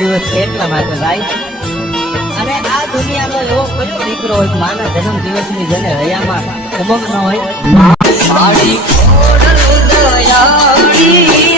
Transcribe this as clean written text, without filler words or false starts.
દિવસ એટલા માટે જાય. અને આ દુનિયાનો એવો કયો દીકરો હોય માના જન્મ દિવસની જેને હૈયામાં ઉમંગ ન હોય. મારી ખોડલ દયાળી